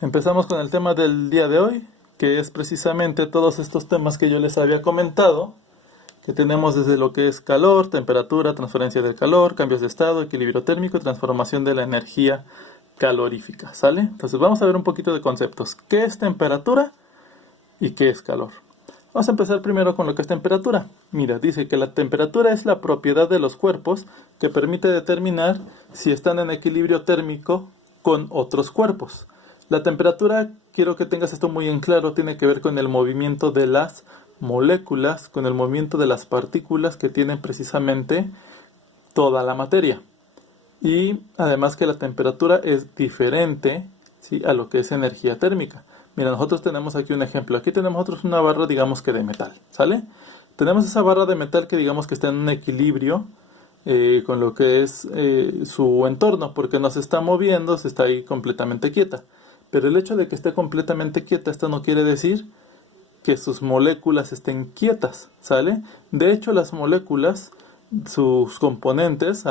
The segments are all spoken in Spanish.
Empezamos con el tema del día de hoy, que es precisamente todos estos temas que yo les había comentado, que tenemos desde lo que es calor, temperatura, transferencia del calor, cambios de estado, equilibrio térmico y transformación de la energía calorífica, ¿sale? Entonces vamos a ver un poquito de conceptos. ¿Qué es temperatura y qué es calor? Vamos a empezar primero con lo que es temperatura. Mira, dice que la temperatura es la propiedad de los cuerpos que permite determinar si están en equilibrio térmico con otros cuerpos. La temperatura, quiero que tengas esto muy en claro, tiene que ver con el movimiento de las moléculas, con el movimiento de las partículas que tienen precisamente toda la materia. Y además que la temperatura es diferente, ¿sí?, a lo que es energía térmica. Mira, nosotros tenemos aquí un ejemplo. Aquí tenemos nosotros una barra, digamos que de metal, ¿sale? Tenemos esa barra de metal que digamos que está en un equilibrio con lo que es su entorno, porque no se está moviendo, se está ahí completamente quieta. Pero el hecho de que esté completamente quieta, esto no quiere decir que sus moléculas estén quietas, ¿sale? De hecho, las moléculas, sus componentes,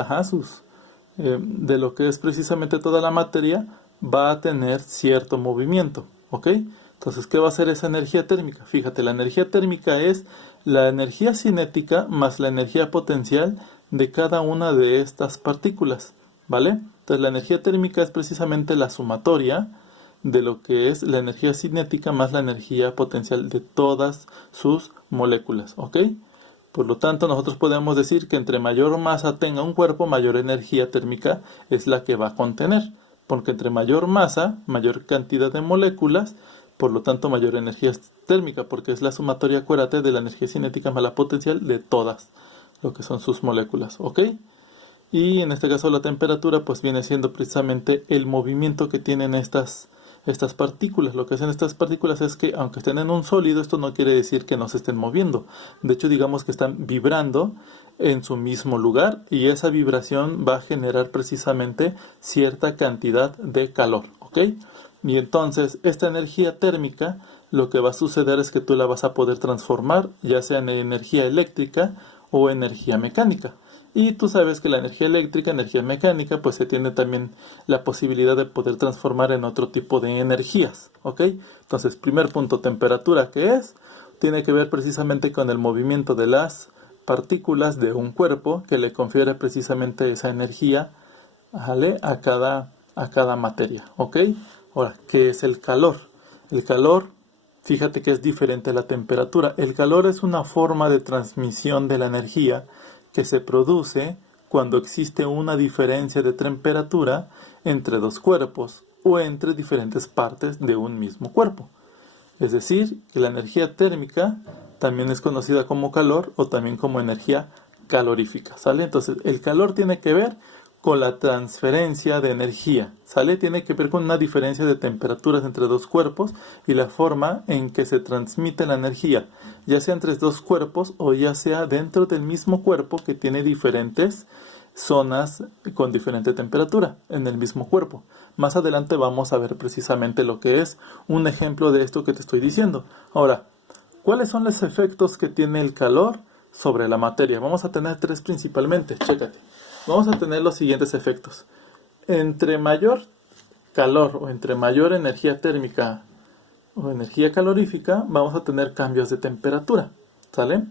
de lo que es precisamente toda la materia, va a tener cierto movimiento, ¿ok? Entonces, ¿qué va a ser esa energía térmica? Fíjate, la energía térmica es la energía cinética más la energía potencial de cada una de estas partículas, ¿vale? Entonces, la energía térmica es precisamente la sumatoria de lo que es la energía cinética más la energía potencial de todas sus moléculas, ¿ok? Por lo tanto, nosotros podemos decir que entre mayor masa tenga un cuerpo, mayor energía térmica es la que va a contener, porque entre mayor masa, mayor cantidad de moléculas, por lo tanto mayor energía térmica, porque es la sumatoria, acuérdate, de la energía cinética más la potencial de todas lo que son sus moléculas, ¿ok? Y en este caso la temperatura pues viene siendo precisamente el movimiento que tienen estas partículas. Lo que hacen estas partículas es que aunque estén en un sólido, esto no quiere decir que no se estén moviendo. De hecho, digamos que están vibrando en su mismo lugar y esa vibración va a generar precisamente cierta cantidad de calor, ¿ok? Y entonces esta energía térmica, lo que va a suceder es que tú la vas a poder transformar ya sea en energía eléctrica o energía mecánica. Y tú sabes que la energía eléctrica, energía mecánica, pues se tiene también la posibilidad de poder transformar en otro tipo de energías, ¿ok? Entonces, primer punto, temperatura, ¿qué es? Tiene que ver precisamente con el movimiento de las partículas de un cuerpo que le confiere precisamente esa energía, ¿vale?, a cada materia, ¿ok? Ahora, ¿qué es el calor? El calor, fíjate que es diferente a la temperatura. El calor es una forma de transmisión de la energía que se produce cuando existe una diferencia de temperatura entre dos cuerpos o entre diferentes partes de un mismo cuerpo. Es decir, que la energía térmica también es conocida como calor o también como energía calorífica, ¿sale? Entonces, el calor tiene que ver con la transferencia de energía, ¿sale? Tiene que ver con una diferencia de temperaturas entre dos cuerpos y la forma en que se transmite la energía, ya sea entre dos cuerpos o ya sea dentro del mismo cuerpo que tiene diferentes zonas con diferente temperatura en el mismo cuerpo. Más adelante vamos a ver precisamente lo que es un ejemplo de esto que te estoy diciendo. Ahora, ¿cuáles son los efectos que tiene el calor sobre la materia? Vamos a tener tres principalmente, chécate. Vamos a tener los siguientes efectos. Entre mayor calor o entre mayor energía térmica o energía calorífica, vamos a tener cambios de temperatura, ¿sale?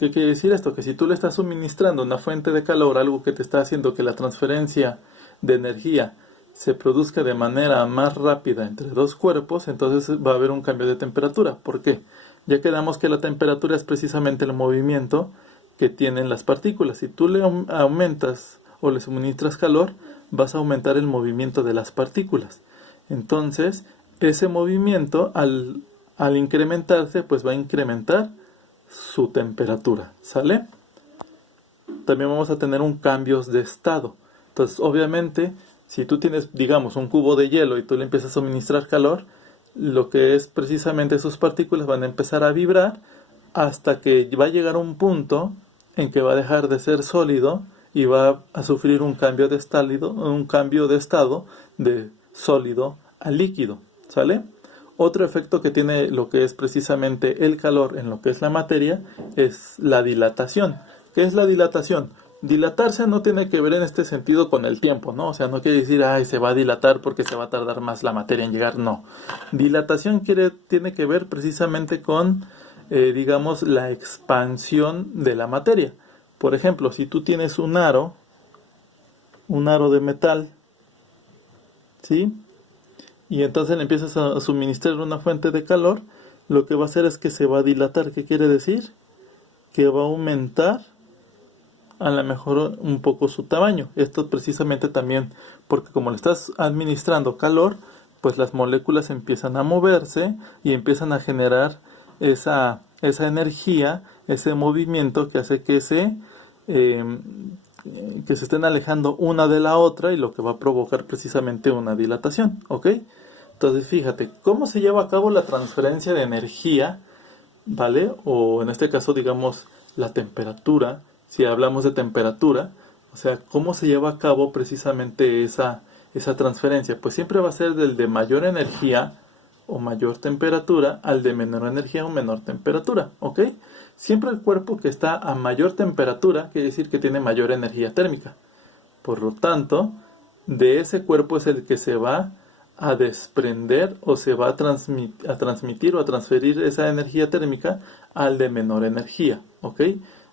¿Qué quiere decir esto? Que si tú le estás suministrando una fuente de calor, algo que te está haciendo que la transferencia de energía se produzca de manera más rápida entre dos cuerpos, entonces va a haber un cambio de temperatura. ¿Por qué? Ya quedamos que la temperatura es precisamente el movimiento que tienen las partículas. Si tú le aumentas o le suministras calor, vas a aumentar el movimiento de las partículas. Entonces, ese movimiento al incrementarse, pues va a incrementar su temperatura, ¿sale? También vamos a tener un cambio de estado. Entonces, obviamente, si tú tienes, digamos, un cubo de hielo y tú le empiezas a suministrar calor, lo que es precisamente sus partículas van a empezar a vibrar hasta que va a llegar un punto en que va a dejar de ser sólido y va a sufrir un cambio de estado de sólido a líquido, ¿sale? Otro efecto que tiene lo que es precisamente el calor en lo que es la materia es la dilatación. ¿Qué es la dilatación? Dilatarse no tiene que ver en este sentido con el tiempo, ¿no? O sea, no quiere decir, ay, se va a dilatar porque se va a tardar más la materia en llegar, no. Dilatación tiene que ver precisamente con, digamos, la expansión de la materia. Por ejemplo, si tú tienes un aro de metal, ¿sí? Y entonces le empiezas a suministrar una fuente de calor, lo que va a hacer es que se va a dilatar. ¿Qué quiere decir? Que va a aumentar a lo mejor un poco su tamaño. Esto precisamente también porque como le estás administrando calor, pues las moléculas empiezan a moverse y empiezan a generar esa energía, ese movimiento que hace que se estén alejando una de la otra y lo que va a provocar precisamente una dilatación, ¿ok? Entonces fíjate, ¿cómo se lleva a cabo la transferencia de energía, ¿vale? O en este caso, digamos, la temperatura, si hablamos de temperatura, o sea, ¿cómo se lleva a cabo precisamente esa transferencia? Pues siempre va a ser del de mayor energía o mayor temperatura al de menor energía o menor temperatura, ¿ok? Siempre el cuerpo que está a mayor temperatura quiere decir que tiene mayor energía térmica. Por lo tanto, de ese cuerpo es el que se va a desprender o se va a transmitir o a transferir esa energía térmica al de menor energía, ¿ok?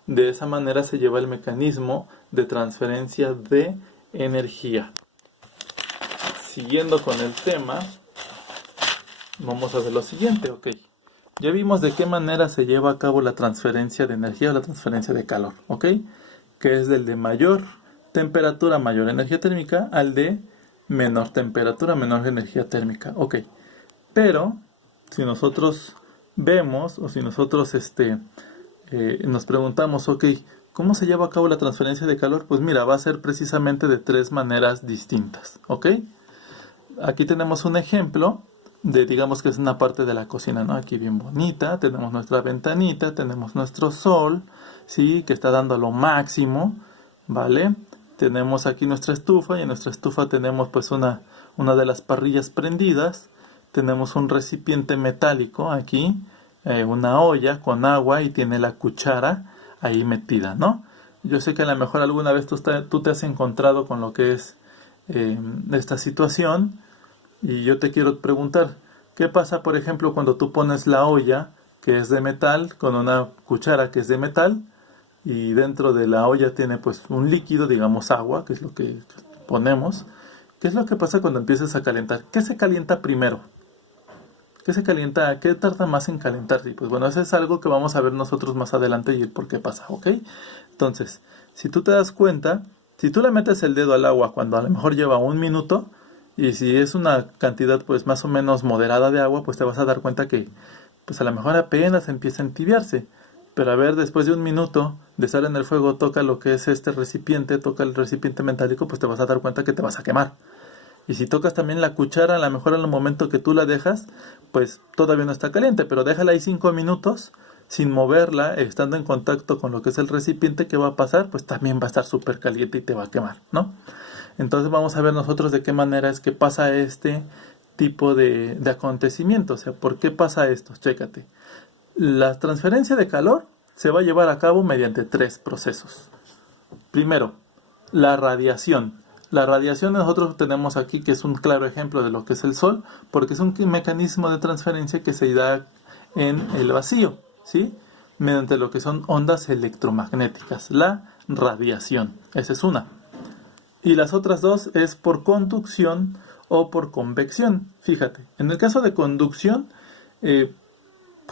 De esa manera se lleva el mecanismo de transferencia de energía. Siguiendo con el tema, vamos a ver lo siguiente, ¿ok? Ya vimos de qué manera se lleva a cabo la transferencia de energía o la transferencia de calor, ¿ok? Que es del de mayor temperatura, mayor energía térmica, al de menor temperatura, menor energía térmica, ¿ok? Pero, si nosotros vemos, o si nosotros nos preguntamos, ok, ¿cómo se lleva a cabo la transferencia de calor? Pues mira, va a ser precisamente de tres maneras distintas, ¿ok? Aquí tenemos un ejemplo de, digamos que es una parte de la cocina, ¿no? Aquí bien bonita, tenemos nuestra ventanita, tenemos nuestro sol, ¿sí? Que está dando lo máximo, ¿vale? Tenemos aquí nuestra estufa y en nuestra estufa tenemos pues una de las parrillas prendidas, tenemos un recipiente metálico aquí, una olla con agua y tiene la cuchara ahí metida, ¿no? Yo sé que a lo mejor alguna vez tú te has encontrado con lo que es esta situación y yo te quiero preguntar, ¿qué pasa por ejemplo cuando tú pones la olla que es de metal con una cuchara que es de metal y dentro de la olla tiene pues un líquido, digamos agua, que es lo que ponemos? ¿Qué es lo que pasa cuando empiezas a calentar? ¿Qué se calienta primero? ¿Qué se calienta? ¿Qué tarda más en calentarse? Pues bueno, eso es algo que vamos a ver nosotros más adelante y el por qué pasa, ¿ok? Entonces, si tú te das cuenta, si tú le metes el dedo al agua cuando a lo mejor lleva un minuto, y si es una cantidad pues más o menos moderada de agua, pues te vas a dar cuenta que pues a lo mejor apenas empieza a entibiarse. Pero a ver, después de un minuto de estar en el fuego, toca lo que es este recipiente, toca el recipiente metálico, pues te vas a dar cuenta que te vas a quemar. Y si tocas también la cuchara, a lo mejor en el momento que tú la dejas, pues todavía no está caliente, pero déjala ahí 5 minutos sin moverla, estando en contacto con lo que es el recipiente, ¿qué va a pasar? Pues también va a estar súper caliente y te va a quemar, ¿no? Entonces vamos a ver nosotros de qué manera es que pasa este tipo de acontecimiento. O sea, ¿por qué pasa esto? Chécate. La transferencia de calor se va a llevar a cabo mediante 3 procesos. Primero, la radiación. La radiación nosotros tenemos aquí que es un claro ejemplo de lo que es el sol, porque es un mecanismo de transferencia que se da en el vacío, ¿sí? Mediante lo que son ondas electromagnéticas, la radiación. Esa es una. Y las otras dos es por conducción o por convección. Fíjate, en el caso de conducción,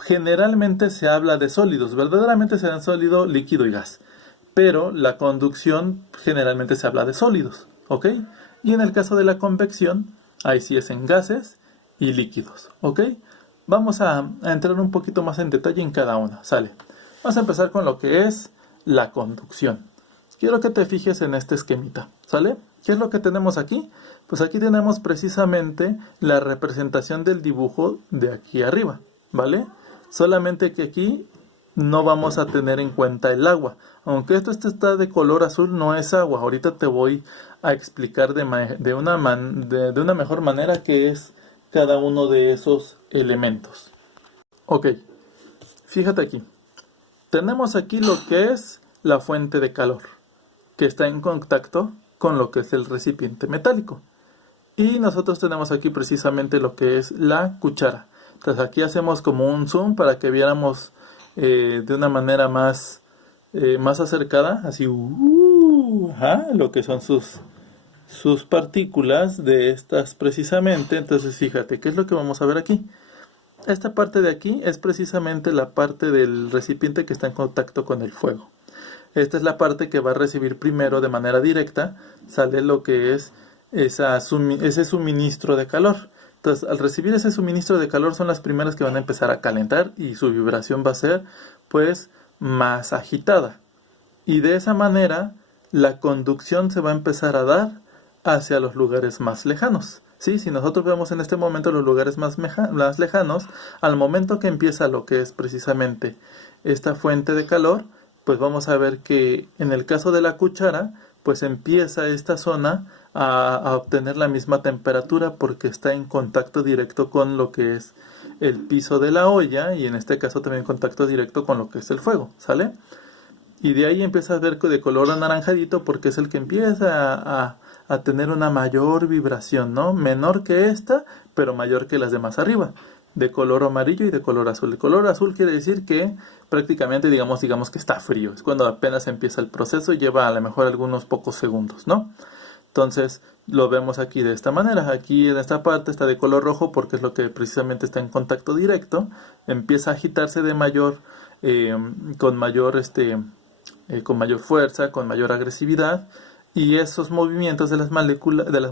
generalmente se habla de sólidos, verdaderamente se dan sólido, líquido y gas. Pero la conducción generalmente se habla de sólidos, ¿ok? Y en el caso de la convección, ahí sí es en gases y líquidos, ¿ok? Vamos a entrar un poquito más en detalle en cada una, ¿sale? Vamos a empezar con lo que es la conducción. Quiero que te fijes en este esquemita, ¿sale? ¿Qué es lo que tenemos aquí? Pues aquí tenemos precisamente la representación del dibujo de aquí arriba, ¿vale? Solamente que aquí no vamos a tener en cuenta el agua. Aunque esto está de color azul, no es agua. Ahorita te voy a explicar de una mejor manera qué es cada uno de esos elementos. Ok, fíjate aquí. Tenemos aquí lo que es la fuente de calor. que está en contacto con lo que es el recipiente metálico. Y nosotros tenemos aquí precisamente lo que es la cuchara. Entonces aquí hacemos como un zoom para que viéramos de una manera más acercada, así, lo que son sus partículas de estas precisamente. Entonces fíjate, ¿qué es lo que vamos a ver aquí? Esta parte de aquí es precisamente la parte del recipiente que está en contacto con el fuego. Esta es la parte que va a recibir primero de manera directa, sale lo que es ese suministro de calor. Entonces, al recibir ese suministro de calor son las primeras que van a empezar a calentar y su vibración va a ser, pues, más agitada. Y de esa manera, la conducción se va a empezar a dar hacia los lugares más lejanos. ¿Sí? Si nosotros vemos en este momento los lugares más lejanos, al momento que empieza lo que es precisamente esta fuente de calor, pues vamos a ver que en el caso de la cuchara, pues empieza esta zona a obtener la misma temperatura porque está en contacto directo con lo que es el piso de la olla y en este caso también en contacto directo con lo que es el fuego, ¿sale? Y de ahí empieza a ver de color anaranjadito porque es el que empieza a tener una mayor vibración, ¿no? Menor que esta, pero mayor que las demás arriba, de color amarillo y de color azul. El color azul quiere decir que prácticamente digamos que está frío, es cuando apenas empieza el proceso y lleva a lo mejor algunos pocos segundos, ¿no? Entonces lo vemos aquí de esta manera. Aquí en esta parte está de color rojo porque es lo que precisamente está en contacto directo. Empieza a agitarse de con mayor fuerza, con mayor agresividad. Y esos movimientos de las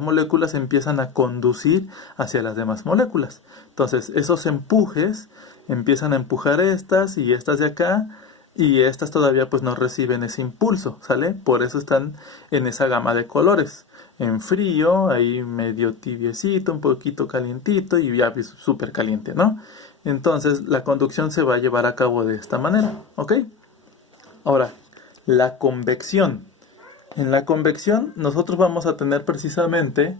moléculas empiezan a conducir hacia las demás moléculas. Entonces esos empujes empiezan a empujar estas y estas de acá. Y estas todavía pues no reciben ese impulso, ¿sale? Por eso están en esa gama de colores. En frío, ahí medio tibiecito, un poquito calientito y ya súper caliente, ¿no? Entonces la conducción se va a llevar a cabo de esta manera, ¿ok? Ahora, la convección. En la convección nosotros vamos a tener precisamente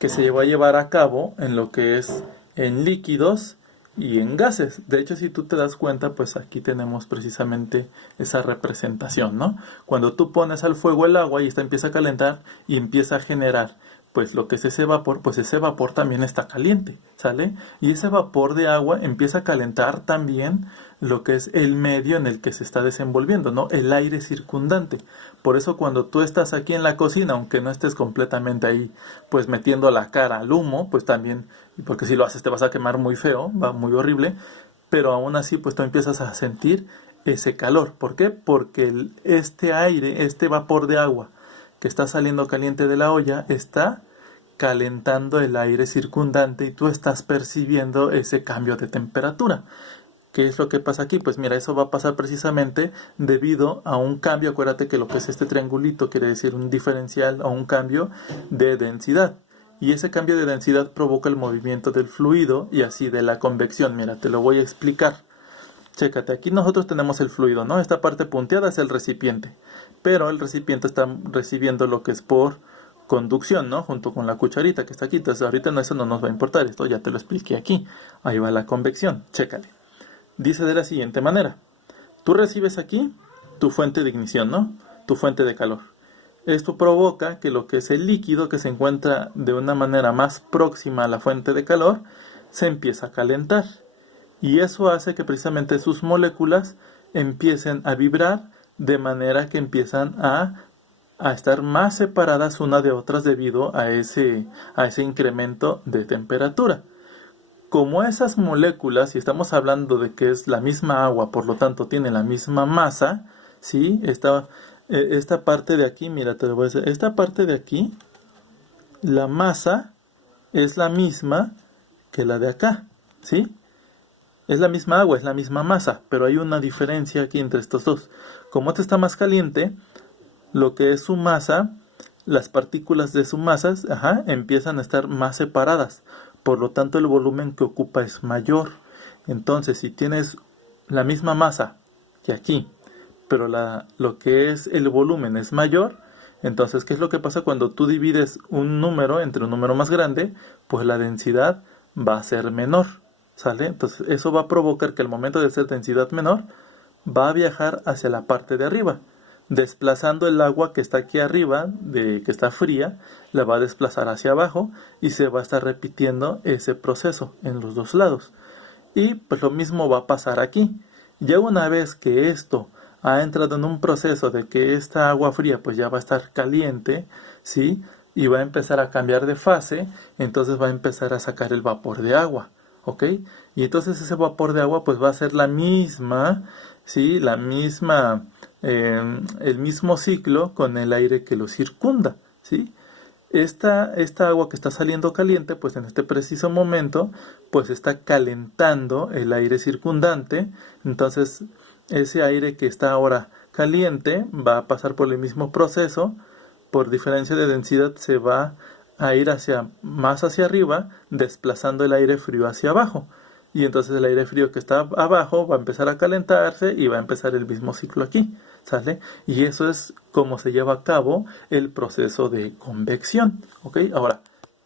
que se va a llevar a cabo en lo que es en líquidos y en gases. De hecho, si tú te das cuenta, pues aquí tenemos precisamente esa representación, ¿no? Cuando tú pones al fuego el agua y esta empieza a calentar y empieza a generar, pues lo que es ese vapor, pues ese vapor también está caliente, ¿sale? Y ese vapor de agua empieza a calentar también lo que es el medio en el que se está desenvolviendo, ¿no? El aire circundante. Por eso cuando tú estás aquí en la cocina, aunque no estés completamente ahí, pues metiendo la cara al humo, pues también, porque si lo haces te vas a quemar muy feo, va muy horrible, pero aún así pues tú empiezas a sentir ese calor. ¿Por qué? Porque este aire, este vapor de agua que está saliendo caliente de la olla, está calentando el aire circundante y tú estás percibiendo ese cambio de temperatura. ¿Qué es lo que pasa aquí? Pues mira, eso va a pasar precisamente debido a un cambio. Acuérdate que lo que es este triangulito quiere decir un diferencial o un cambio de densidad. Y ese cambio de densidad provoca el movimiento del fluido y así de la convección. Mira, te lo voy a explicar. Chécate, aquí nosotros tenemos el fluido, ¿no? Esta parte punteada es el recipiente. Pero el recipiente está recibiendo lo que es por conducción, ¿no? Junto con la cucharita que está aquí. Entonces ahorita eso no nos va a importar. Esto ya te lo expliqué aquí. Ahí va la convección. Chécale. Dice de la siguiente manera. Tú recibes aquí tu fuente de ignición, ¿no? Tu fuente de calor. Esto provoca que lo que es el líquido que se encuentra de una manera más próxima a la fuente de calor se empieza a calentar. Y eso hace que precisamente sus moléculas empiecen a vibrar de manera que empiezan a estar más separadas una de otras debido a ese incremento de temperatura. Como esas moléculas, y estamos hablando de que es la misma agua, por lo tanto tiene la misma masa, ¿sí? Esta parte de aquí, mira, te lo voy a decir, esta parte de aquí, la masa es la misma que la de acá, ¿sí? Es la misma agua, es la misma masa, pero hay una diferencia aquí entre estos dos. Como este está más caliente, lo que es su masa, las partículas de su masa, empiezan a estar más separadas. Por lo tanto, el volumen que ocupa es mayor. Entonces, si tienes la misma masa que aquí, pero lo que es el volumen es mayor, entonces, ¿qué es lo que pasa cuando tú divides un número entre un número más grande? Pues la densidad va a ser menor, ¿sale? Entonces, eso va a provocar que al momento de ser densidad menor, va a viajar hacia la parte de arriba. desplazando el agua que está aquí arriba, que está fría, la va a desplazar hacia abajo y se va a estar repitiendo ese proceso en los dos lados. Y pues lo mismo va a pasar aquí. Ya una vez que esto ha entrado en un proceso de que esta agua fría pues ya va a estar caliente, ¿sí? Y va a empezar a cambiar de fase, entonces va a empezar a sacar el vapor de agua, ¿ok? Y entonces ese vapor de agua pues va a ser la misma, ¿sí? El mismo ciclo con el aire que lo circunda, ¿sí? Esta agua que está saliendo caliente, pues en este preciso momento, pues está calentando el aire circundante. Entonces, ese aire que está ahora caliente va a pasar por el mismo proceso. Por diferencia de densidad se va a ir más hacia arriba, desplazando el aire frío hacia abajo. Y entonces el aire frío que está abajo va a empezar a calentarse y va a empezar el mismo ciclo aquí, ¿sale? Y eso es como se lleva a cabo el proceso de convección, ¿ok? Ahora,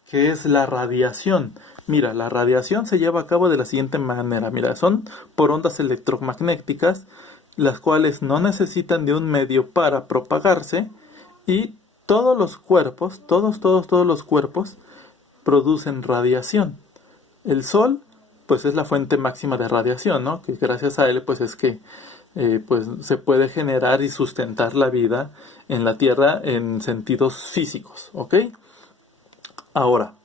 ¿qué es la radiación? Mira, la radiación se lleva a cabo de la siguiente manera. Mira, son por ondas electromagnéticas, las cuales no necesitan de un medio para propagarse y todos los cuerpos, todos los cuerpos producen radiación. El Sol pues es la fuente máxima de radiación, ¿no? Que gracias a él pues es que pues se puede generar y sustentar la vida en la Tierra en sentidos físicos, ¿ok? Ahora,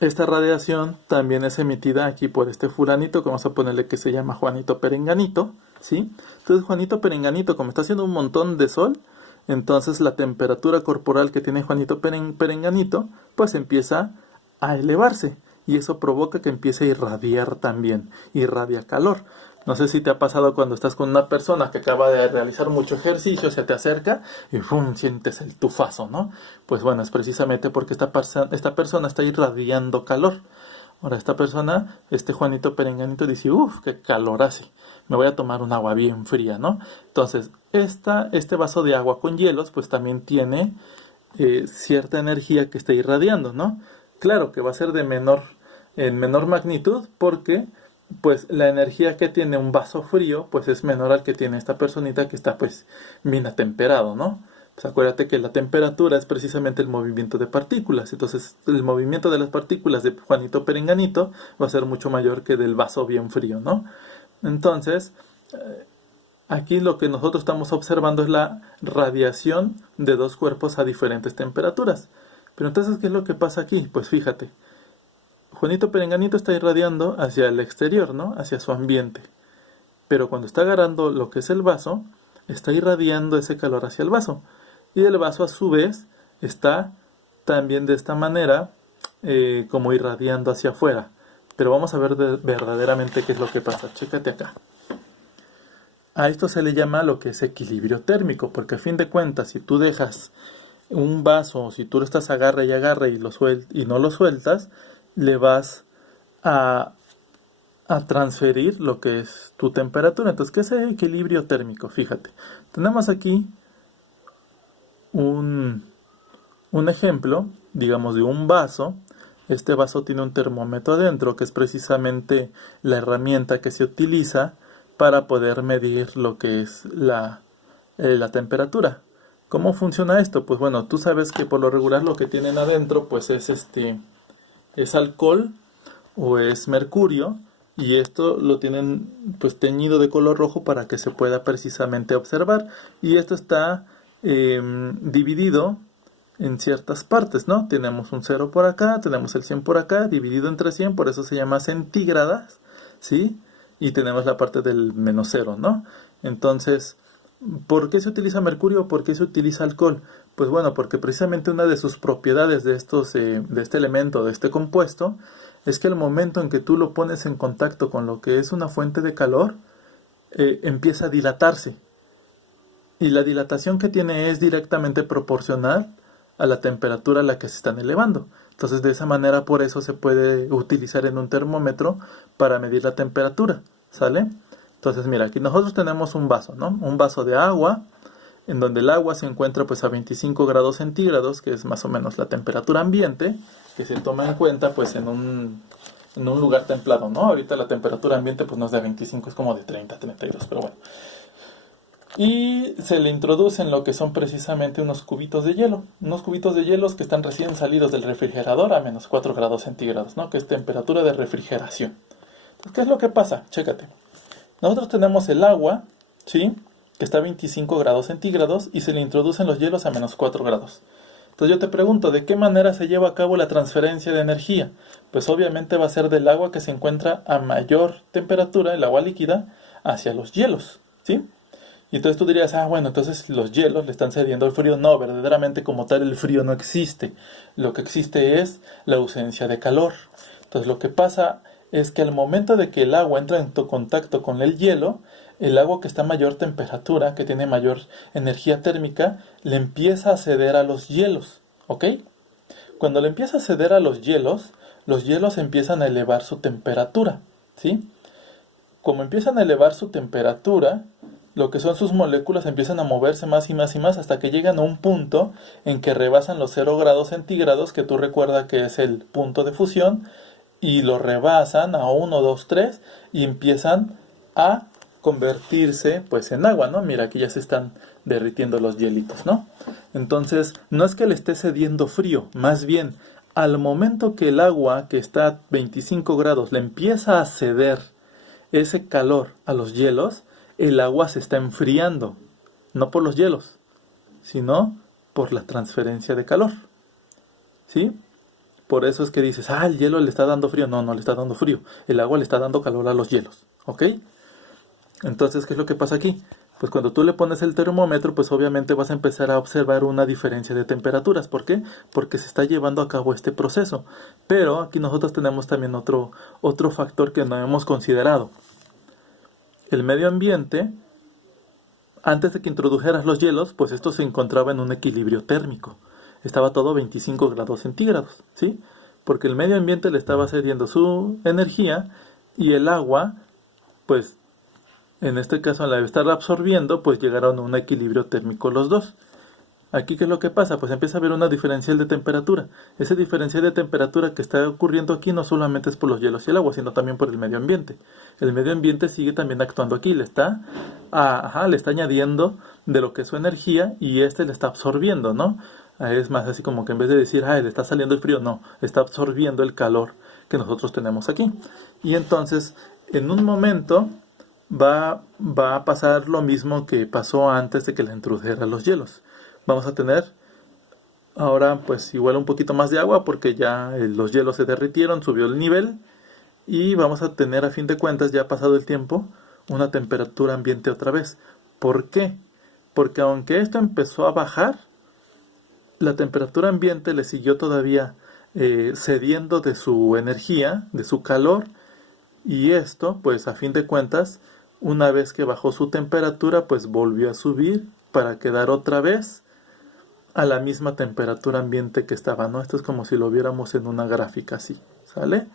esta radiación también es emitida aquí por este fulanito, que vamos a ponerle que se llama Juanito Perenganito, ¿sí? Entonces Juanito Perenganito, como está haciendo un montón de sol, entonces la temperatura corporal que tiene Juanito Perenganito pues empieza a elevarse. Y eso provoca que empiece a irradiar también, irradia calor. No sé si te ha pasado cuando estás con una persona que acaba de realizar mucho ejercicio, se te acerca y ¡pum! Sientes el tufazo, ¿no? Pues bueno, es precisamente porque esta persona está irradiando calor. Ahora esta persona, este Juanito Perenganito dice, ¡uff! ¡Qué calor hace! Me voy a tomar un agua bien fría, ¿no? Entonces, este vaso de agua con hielos, pues también tiene cierta energía que está irradiando, ¿no? Claro que va a ser en menor magnitud porque pues la energía que tiene un vaso frío pues es menor al que tiene esta personita que está pues bien atemperado, ¿no? Pues acuérdate que la temperatura es precisamente el movimiento de partículas, entonces el movimiento de las partículas de Juanito Perenganito va a ser mucho mayor que del vaso bien frío, ¿no? Entonces, aquí lo que nosotros estamos observando es la radiación de dos cuerpos a diferentes temperaturas. Pero entonces, ¿qué es lo que pasa aquí? Pues fíjate, Juanito Perenganito está irradiando hacia el exterior, ¿no? Hacia su ambiente. Pero cuando está agarrando lo que es el vaso, está irradiando ese calor hacia el vaso. Y el vaso a su vez está también de esta manera como irradiando hacia afuera. Pero vamos a ver verdaderamente qué es lo que pasa. Chécate acá. A esto se le llama lo que es equilibrio térmico, porque a fin de cuentas, si tú dejas un vaso, si tú lo estás agarre y no lo sueltas, le vas a transferir lo que es tu temperatura. Entonces, ¿qué es el equilibrio térmico? Fíjate, tenemos aquí un ejemplo, digamos, de un vaso. Este vaso tiene un termómetro adentro, que es precisamente la herramienta que se utiliza para poder medir lo que es la temperatura. ¿Cómo funciona esto? Pues bueno, tú sabes que por lo regular lo que tienen adentro pues es alcohol o es mercurio, y esto lo tienen pues teñido de color rojo para que se pueda precisamente observar, y esto está dividido en ciertas partes, ¿no? Tenemos un 0 por acá, tenemos el 100 por acá, dividido entre 100, por eso se llama centígradas, ¿sí? Y tenemos la parte del menos 0, ¿no? Entonces, ¿por qué se utiliza mercurio? ¿Por qué se utiliza alcohol? Pues bueno, porque precisamente una de sus propiedades de este elemento, de este compuesto, es que el momento en que tú lo pones en contacto con lo que es una fuente de calor, empieza a dilatarse. Y la dilatación que tiene es directamente proporcional a la temperatura a la que se están elevando. Entonces, de esa manera, por eso se puede utilizar en un termómetro para medir la temperatura, ¿sale? Entonces, mira, aquí nosotros tenemos un vaso, ¿no? Un vaso de agua, en donde el agua se encuentra pues a 25 grados centígrados, que es más o menos la temperatura ambiente, que se toma en cuenta pues en un lugar templado, ¿no? Ahorita la temperatura ambiente pues no es de 25, es como de 30, 32, pero bueno. y se le introducen lo que son precisamente unos cubitos de hielo. Unos cubitos de hielo que están recién salidos del refrigerador a menos 4 grados centígrados, ¿no? Que es temperatura de refrigeración. Entonces, ¿qué es lo que pasa? Chécate. Nosotros tenemos el agua, ¿sí? Que está a 25 grados centígrados y se le introducen los hielos a menos 4 grados. Entonces yo te pregunto, ¿de qué manera se lleva a cabo la transferencia de energía? Pues obviamente va a ser del agua que se encuentra a mayor temperatura, el agua líquida, hacia los hielos, ¿sí? Y entonces tú dirías, bueno, entonces los hielos le están cediendo al frío. No, verdaderamente como tal el frío no existe. Lo que existe es la ausencia de calor. Entonces lo que pasa es que al momento de que el agua entra en contacto con el hielo, el agua que está a mayor temperatura, que tiene mayor energía térmica, le empieza a ceder a los hielos, ¿ok? Cuando le empieza a ceder a los hielos empiezan a elevar su temperatura, ¿sí? Como empiezan a elevar su temperatura, lo que son sus moléculas empiezan a moverse más y más y más hasta que llegan a un punto en que rebasan los 0 grados centígrados, que tú recuerdas que es el punto de fusión, y lo rebasan a 1, 2, 3 y empiezan a convertirse pues en agua, ¿no? Mira, aquí ya se están derritiendo los hielitos, ¿no? Entonces, no es que le esté cediendo frío, más bien, al momento que el agua que está a 25 grados le empieza a ceder ese calor a los hielos, el agua se está enfriando, no por los hielos, sino por la transferencia de calor, ¿sí? Por eso es que dices, el hielo le está dando frío. No, no le está dando frío. El agua le está dando calor a los hielos, ¿ok? Entonces, ¿qué es lo que pasa aquí? Pues cuando tú le pones el termómetro, pues obviamente vas a empezar a observar una diferencia de temperaturas. ¿Por qué? Porque se está llevando a cabo este proceso. Pero aquí nosotros tenemos también otro factor que no hemos considerado. El medio ambiente, antes de que introdujeras los hielos, pues esto se encontraba en un equilibrio térmico. Estaba todo a 25 grados centígrados, ¿sí? Porque el medio ambiente le estaba cediendo su energía y el agua, pues, en este caso, al estar absorbiendo, pues llegaron a un equilibrio térmico los dos. Aquí, ¿qué es lo que pasa? Pues empieza a haber una diferencial de temperatura. Ese diferencial de temperatura que está ocurriendo aquí no solamente es por los hielos y el agua, sino también por el medio ambiente. El medio ambiente sigue también actuando aquí, le está añadiendo de lo que es su energía y le está absorbiendo, ¿no? Es más así como que en vez de decir, le está saliendo el frío, no, está absorbiendo el calor que nosotros tenemos aquí. Y entonces, en un momento va a pasar lo mismo que pasó antes de que le introdujeran los hielos. Vamos a tener ahora pues igual un poquito más de agua porque ya los hielos se derritieron, subió el nivel y vamos a tener a fin de cuentas, ya pasado el tiempo, una temperatura ambiente otra vez. ¿Por qué? Porque aunque esto empezó a bajar, la temperatura ambiente le siguió todavía cediendo de su energía, de su calor, y esto pues a fin de cuentas, una vez que bajó su temperatura, pues volvió a subir para quedar otra vez a la misma temperatura ambiente que estaba, ¿no? Esto es como si lo viéramos en una gráfica así, ¿sale?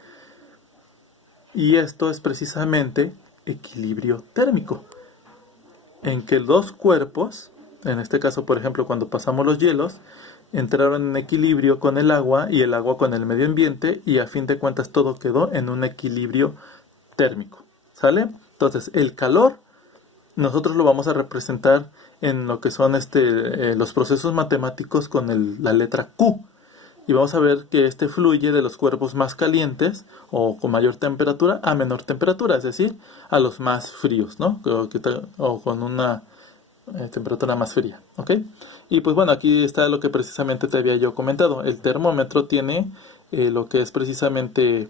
Y esto es precisamente equilibrio térmico, en que dos cuerpos, en este caso, por ejemplo, cuando pasamos los hielos, entraron en equilibrio con el agua y el agua con el medio ambiente y a fin de cuentas todo quedó en un equilibrio térmico, ¿sale? Entonces, el calor nosotros lo vamos a representar en lo que son los procesos matemáticos con la letra Q. Y vamos a ver que fluye de los cuerpos más calientes o con mayor temperatura a menor temperatura, es decir, a los más fríos, ¿no? O con una temperatura más fría, ¿ok? Y pues bueno, aquí está lo que precisamente te había yo comentado. El termómetro tiene lo que es precisamente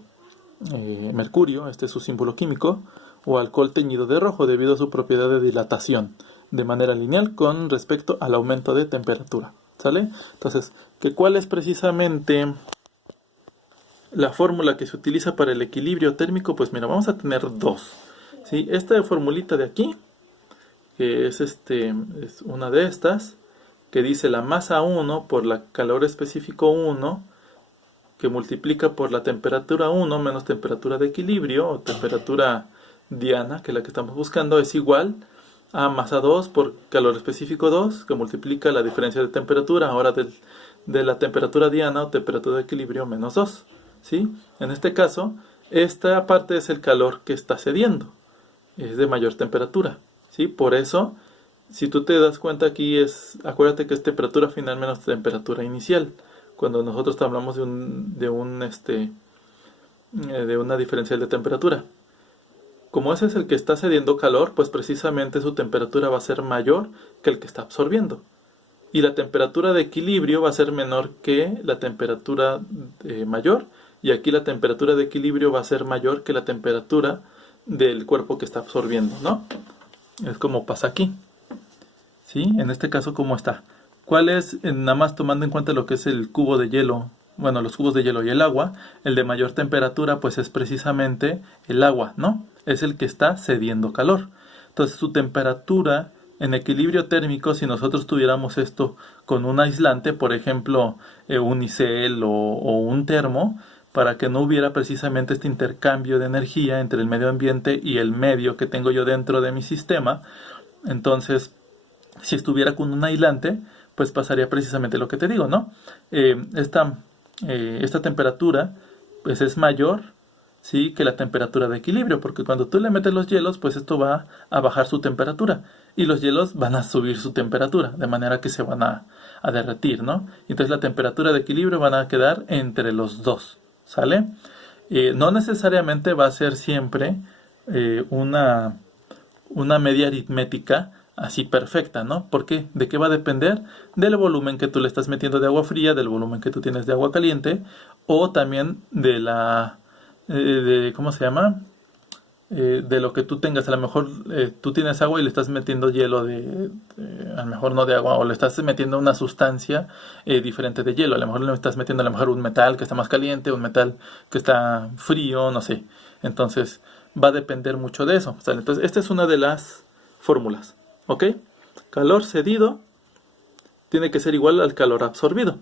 mercurio, este es su símbolo químico, o alcohol teñido de rojo debido a su propiedad de dilatación de manera lineal con respecto al aumento de temperatura, ¿sale? Entonces, ¿cuál es precisamente la fórmula que se utiliza para el equilibrio térmico? Pues mira, vamos a tener dos, ¿sí? Esta formulita de aquí, que es una de estas, que dice la masa 1 por la calor específico 1, que multiplica por la temperatura 1 menos temperatura de equilibrio, o temperatura diana, que es la que estamos buscando, es igual a masa 2 por calor específico 2, que multiplica la diferencia de temperatura, ahora de la temperatura diana o temperatura de equilibrio menos 2, ¿sí? En este caso, esta parte es el calor que está cediendo, es de mayor temperatura, ¿sí? Por eso si tú te das cuenta aquí acuérdate que es temperatura final menos temperatura inicial. Cuando nosotros hablamos de una diferencial de temperatura. Como ese es el que está cediendo calor, pues precisamente su temperatura va a ser mayor que el que está absorbiendo. Y la temperatura de equilibrio va a ser menor que la temperatura mayor. Y aquí la temperatura de equilibrio va a ser mayor que la temperatura del cuerpo que está absorbiendo, ¿no? Es como pasa aquí. ¿Sí? En este caso, ¿cómo está? ¿Cuál es, nada más tomando en cuenta lo que es el cubo de hielo? Bueno, los cubos de hielo y el agua, el de mayor temperatura pues es precisamente el agua, ¿no? Es el que está cediendo calor. Entonces su temperatura en equilibrio térmico, si nosotros tuviéramos esto con un aislante, por ejemplo, unicel o un termo, para que no hubiera precisamente este intercambio de energía entre el medio ambiente y el medio que tengo yo dentro de mi sistema, entonces si estuviera con un aislante, pues pasaría precisamente lo que te digo, ¿no? Esta temperatura pues es mayor, ¿sí?, que la temperatura de equilibrio, porque cuando tú le metes los hielos, pues esto va a bajar su temperatura y los hielos van a subir su temperatura, de manera que se van a derretir, ¿no? Entonces la temperatura de equilibrio van a quedar entre los dos, ¿sale? No necesariamente va a ser siempre una media aritmética así perfecta, ¿no? ¿Por qué? ¿De qué va a depender? Del volumen que tú le estás metiendo de agua fría, del volumen que tú tienes de agua caliente, o también de ¿cómo se llama? De lo que tú tengas. A lo mejor tú tienes agua y le estás metiendo hielo a lo mejor no de agua, o le estás metiendo una sustancia diferente de hielo. A lo mejor le estás metiendo un metal que está más caliente, un metal que está frío, no sé. Entonces va a depender mucho de eso, ¿sale? Entonces esta es una de las fórmulas, ¿ok? Calor cedido tiene que ser igual al calor absorbido.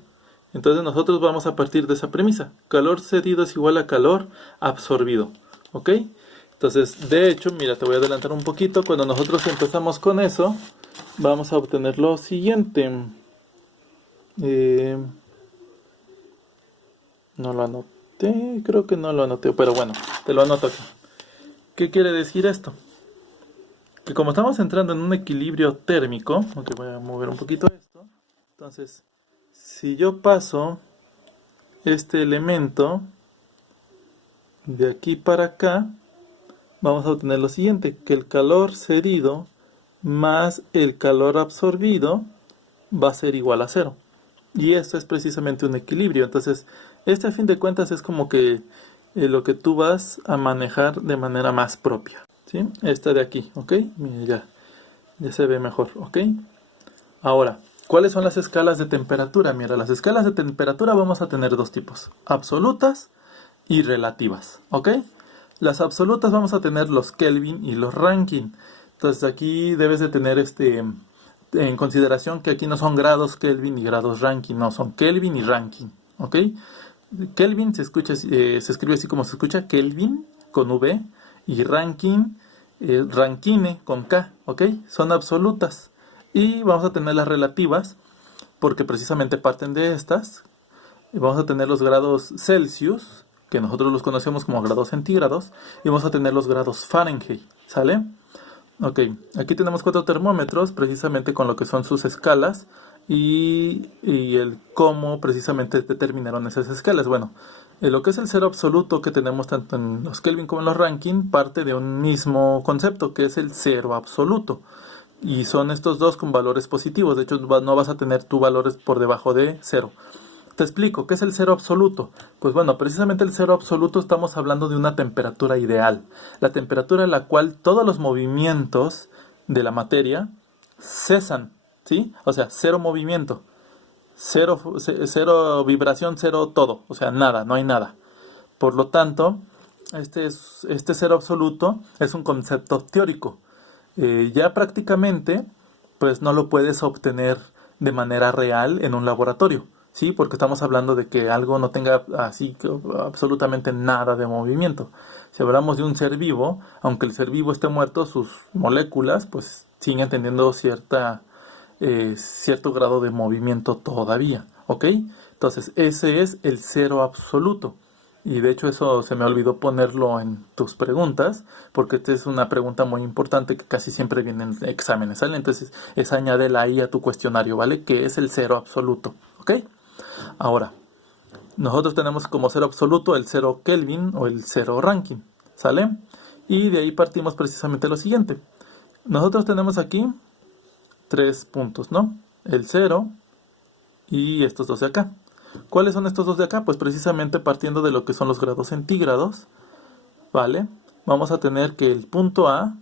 Entonces nosotros vamos a partir de esa premisa. Calor cedido es igual a calor absorbido, ¿ok? Entonces, de hecho, mira, te voy a adelantar un poquito. Cuando nosotros empezamos con eso, vamos a obtener lo siguiente. No lo anoté, creo que no lo anoté, pero bueno, te lo anoto aquí. ¿Qué quiere decir esto? Que como estamos entrando en un equilibrio térmico, aunque voy a mover un poquito esto, entonces, si yo paso este elemento de aquí para acá, vamos a obtener lo siguiente, que el calor cedido más el calor absorbido va a ser igual a cero. Y esto es precisamente un equilibrio. Entonces, este a fin de cuentas es como que lo que tú vas a manejar de manera más propia, ¿sí? Esta de aquí, ¿ok? Mira, ya se ve mejor, ¿ok? Ahora, ¿cuáles son las escalas de temperatura? Mira, las escalas de temperatura vamos a tener dos tipos, absolutas y relativas, ¿ok? Las absolutas vamos a tener los Kelvin y los Rankine. Entonces aquí debes de tener en consideración que aquí no son grados Kelvin y grados Rankine, no, son Kelvin y Rankine, ¿ok? Kelvin se escribe así como se escucha, Kelvin con V, y Rankine, Rankine con K, ¿ok? Son absolutas. Y vamos a tener las relativas, porque precisamente parten de estas. Vamos a tener los grados Celsius, que nosotros los conocemos como grados centígrados, y vamos a tener los grados Fahrenheit, ¿sale? Ok, aquí tenemos 4 termómetros, precisamente con lo que son sus escalas, y el cómo precisamente determinaron esas escalas. Bueno, lo que es el cero absoluto que tenemos tanto en los Kelvin como en los Rankine, parte de un mismo concepto, que es el cero absoluto. Y son estos dos con valores positivos, de hecho no vas a tener tu valores por debajo de cero. Te explico, ¿qué es el cero absoluto? Pues bueno, precisamente el cero absoluto estamos hablando de una temperatura ideal. La temperatura en la cual todos los movimientos de la materia cesan, ¿sí? O sea, cero movimiento, cero vibración, cero todo. O sea, nada, no hay nada. Por lo tanto, este cero absoluto es un concepto teórico. Ya prácticamente, pues no lo puedes obtener de manera real en un laboratorio. Sí, porque estamos hablando de que algo no tenga así absolutamente nada de movimiento. Si hablamos de un ser vivo, aunque el ser vivo esté muerto, sus moléculas pues siguen teniendo cierto grado de movimiento todavía, ¿ok? Entonces ese es el cero absoluto. Y de hecho eso se me olvidó ponerlo en tus preguntas, porque esta es una pregunta muy importante que casi siempre viene en exámenes, ¿sale? Entonces es añádela ahí a tu cuestionario, ¿vale? Que es el cero absoluto, ¿ok? Ahora, nosotros tenemos como cero absoluto el 0 Kelvin o el 0 Rankine, ¿sale? Y de ahí partimos precisamente lo siguiente. Nosotros tenemos aquí 3 puntos, ¿no? El 0 y estos dos de acá. ¿Cuáles son estos dos de acá? Pues precisamente partiendo de lo que son los grados centígrados, ¿vale? Vamos a tener que el punto A,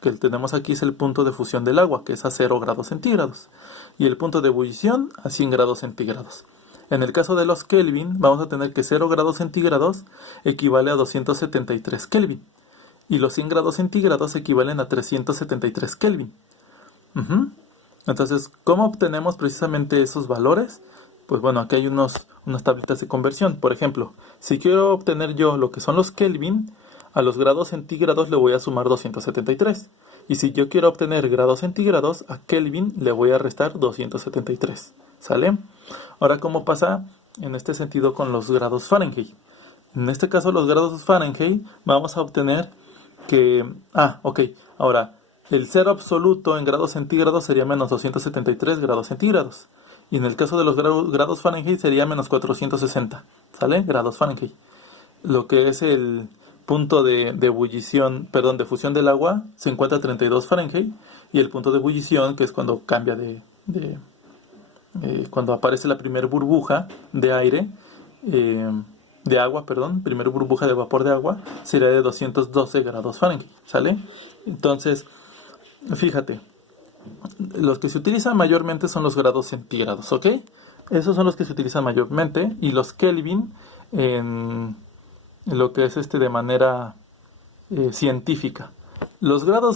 que tenemos aquí, es el punto de fusión del agua, que es a 0 grados centígrados. Y el punto de ebullición a 100 grados centígrados. En el caso de los Kelvin, vamos a tener que 0 grados centígrados equivale a 273 Kelvin. Y los 100 grados centígrados equivalen a 373 Kelvin. Entonces, ¿cómo obtenemos precisamente esos valores? Pues bueno, aquí hay unas tablitas de conversión. Por ejemplo, si quiero obtener yo lo que son los Kelvin, a los grados centígrados le voy a sumar 273. Y si yo quiero obtener grados centígrados, a Kelvin le voy a restar 273. ¿Sale? Ahora, ¿cómo pasa en este sentido con los grados Fahrenheit? En este caso, los grados Fahrenheit vamos a obtener que... Ahora, el cero absoluto en grados centígrados sería menos 273 grados centígrados. Y en el caso de los grados Fahrenheit sería menos 460, ¿sale? Grados Fahrenheit. Lo que es el punto de ebullición, perdón, de fusión del agua, se encuentra a 32 Fahrenheit. Y el punto de ebullición, que es cuando cambia cuando aparece la primera burbuja de aire, de agua, perdón, primera burbuja de vapor de agua, sería de 212 grados Fahrenheit, ¿sale? Entonces, fíjate, los que se utilizan mayormente son los grados centígrados, ¿ok? Esos son los que se utilizan mayormente, y los Kelvin en lo que es de manera científica. Los grados